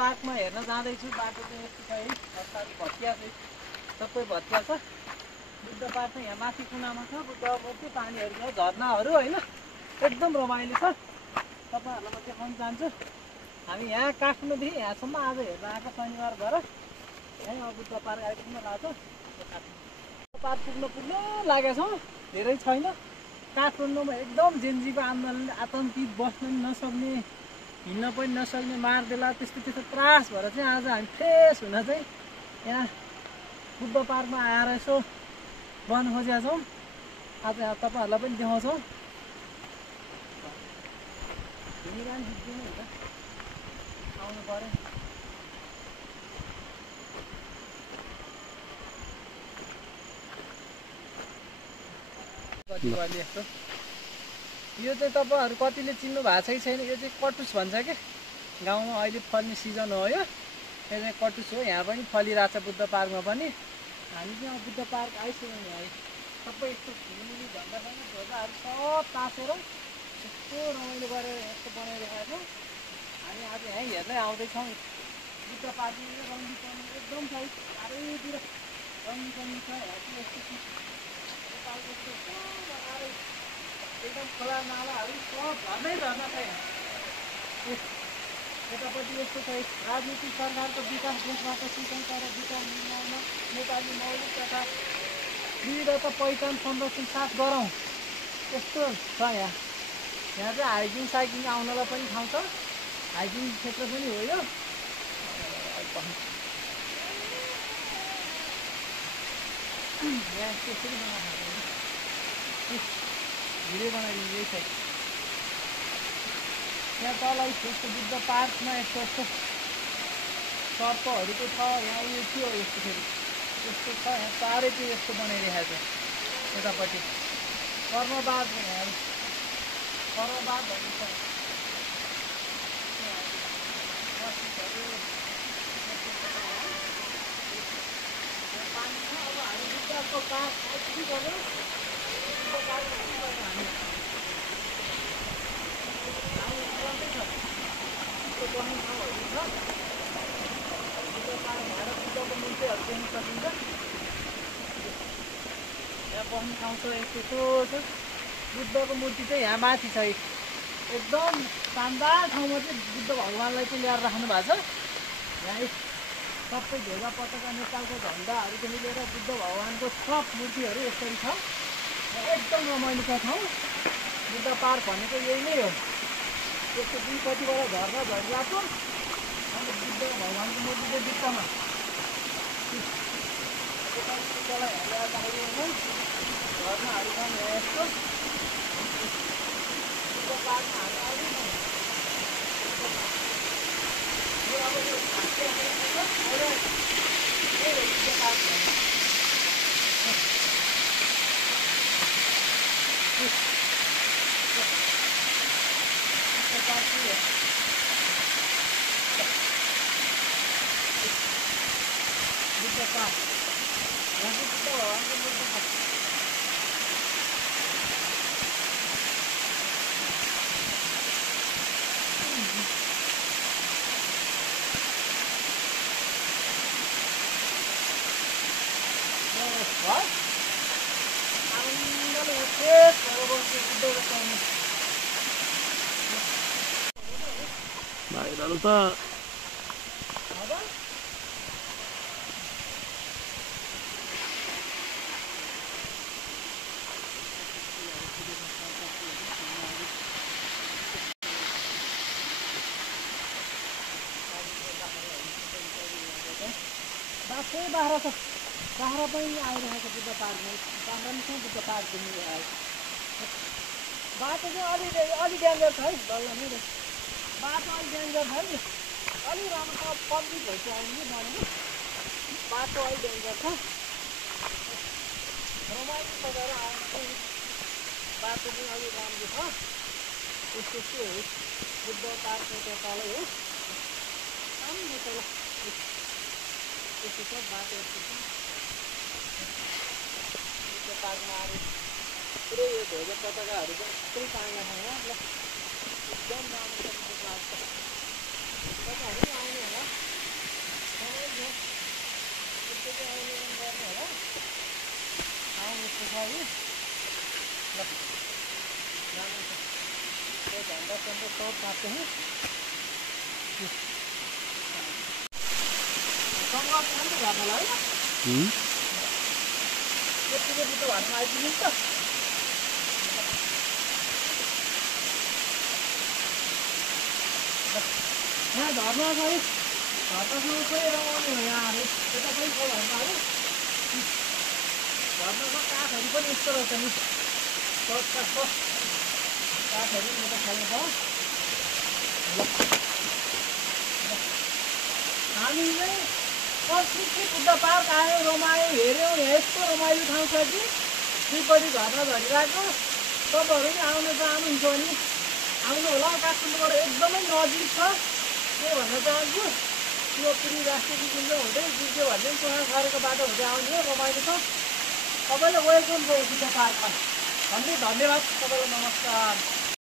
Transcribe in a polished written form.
पार्कमा हेर्न जाँदैछु। बाटो चाहिँ यस्तो छ है, अगाडि भत्किया छ, सबै भत्किया छ। बुद्ध पार्क चाहिँ यहाँ माथि कुनामा छ। बुद्ध मूर्ति, पानीहरू छ, झरनाहरू होइन, एकदम रमाइलो छ। तपाईँहरूलाई म देखाउन चाहन्छु। हामी यहाँ काठमाडौँदेखि यहाँसम्म आज हेर्न आएको शनिबार भएर यहीँ अब बुद्ध पार्क आइपुग्न लाग्छ। पार्क पुग्न लागेका छौँ, धेरै छैन। काठमाडौँमा एकदम जेन्जीको आन्दोलनले आतङ्कित, बस्न पनि नसक्ने, हिँड्न पनि नसक्ने, मारदेला त्यस्तो त्रास भएर चाहिँ आज हामी फ्रेस हुन चाहिँ यहाँ बुद्ध पार्कमा आएर यसो बन खोजेका छौँ। आज यहाँ तपाईँहरूलाई पनि देखाउँछौँ। हिँडिरहनु दिँदैन हुन्छ, आउनु पऱ्यो। यस्तो यो चाहिँ तपाईँहरू कतिले चिन्नु भएको छ कि छैन, यो चाहिँ कटुस भन्छ क्या। गाउँमा अहिले फल्ने सिजन हो यो चाहिँ कटुस हो। यहाँ पनि फलिरहेछ बुद्ध पार्कमा पनि। हामी चाहिँ अब बुद्ध पार्क आइसक्यौँ। यहाँ सबै यस्तो फुलमुली झन्डासँग ध्वजाहरू सब तासेर यस्तो रमाइलो गरेर यस्तो बनाइरहेका छौँ। हामी आज यहीँ हेर्दै आउँदैछौँ। बुद्ध पार्क रङ्गी एकदम छ, चारैतिर रङ्गी छ। यहाँ चाहिँ यस्तो एकदम खोला नालाहरू सब झर्ना छ। यहाँ यतापट्टि यस्तो छ, राजनीतिक सरकारको विकास देशबाट स्वतन्त्र र विचार निर्माणमा नेपाली मौलिक तथा विविधता पहिचान संरक्षण साथ गरौँ, यस्तो छ। यहाँ चाहिँ हाइकिङ साइकिङ आउनलाई पनि ठाउँ छ। हाइकिङ क्षेत्र पनि हो यो। यहाँ त्यसरी बनाएको भिडियो बनाइदिनु यही साइड। यहाँ तल यस्तो बुद्ध पार्कमा यस्तो सर्पहरूको छ। यहाँ उयो के हो यस्तो फेरि यस्तो छ। यहाँ चारैतिर यस्तो बनाइरहेको छ। यतापट्टि कर्मबादहरू छ। पानी छ। अब हामी बुद्धको पार्क आइपुगिसक्यौँ। बस्ने ठाउँहरू छ। बुद्धको मूर्तिहरू देख्न सकिन्छ। यहाँ बस्ने ठाउँ छ, यस्तो छ। बुद्धको मूर्ति चाहिँ यहाँ माथि छ। एकदम शानदार ठाउँमा चाहिँ बुद्ध भगवान्लाई चाहिँ ल्याएर राख्नु भएको छ। यहाँ सबै ध्वजा पताका, नेपालको झन्डाहरूदेखि लिएर बुद्ध भगवान्को सब मूर्तिहरू यसरी छ। एकदम रमाइलो छ ठाउँ। बुद्ध पार्क भनेको यही नै हो। यस्तो दुईपट्टिबाट झर्ना झरिरहेको, अन्त बुद्ध भगवान्को मूर्ति चाहिँ बिचमा झर्नाहरू छन्। यहाँ यस्तो बुद्ध पार्कमा हामी आउँदैन। यो अब यो बुद्ध पार्क भाइरल त बाख्रा छ। बाख्रा पनि आइरहेको बुद्ध पार्कमा। बाख्रा पनि छ बुद्ध पार्क घुम्नु आयो। बाटो चाहिँ अलि डेन्जर छ है। डल्लो नै बाटो अलि डेन्जर छ नि। अलि राम्रो छ, पब्लिक भइसक्यो आउनु भनेको। बाटो अलि डेन्जर छ। रमाइलो बजार आउनु बाटो चाहिँ अलि राम्रो छ। यस्तो के हो बुद्ध पार्कको तलै हो। राम्रो तल यस्तो छ बाटो। यस्तो छ बुद्ध पार्कमा आएर पुरै यो ध्वजा पताकाहरू पनि थुप्रै टाङ्गा छ यहाँ। ल एकदम राम्रो छ बुद्ध पार्क। तपाईँहरू पनि आउनु होला। तौर काटते हैं समझ में घरमा ल हैन यतिको बुटो घरमा आइदिनु त यहाँ धर्ना छ है धर्नासँग कोही रमाउने हो यहाँ है यता पनि छ धर्नाहरू धर्नाको काठहरू पनि यस्तो रहेछ नि काठको काठहरू पनि यता खाने छ हामी चाहिँ पछि बुद्ध पार्क आयो रमायो हेऱ्यौँ यस्तो रमाइलो ठाउँ छ कि दुईपट्टि झर्ना झरिरहेको तपाईँहरू पनि आउन चाहनुहुन्छ भने आउनु होला काठमाडौँबाट एकदमै नजिक छ के भन्न चाहन्छु शिवपुरी राष्ट्रिय निकुञ्ज हुँदै जुन भन्ने चुनाव सरेको बाटो हुँदै आउने हो रमाइलो छ तपाईँलाई वेलकम छ बुद्ध पार्कमा भन्दै धन्यवाद तपाईँलाई नमस्कार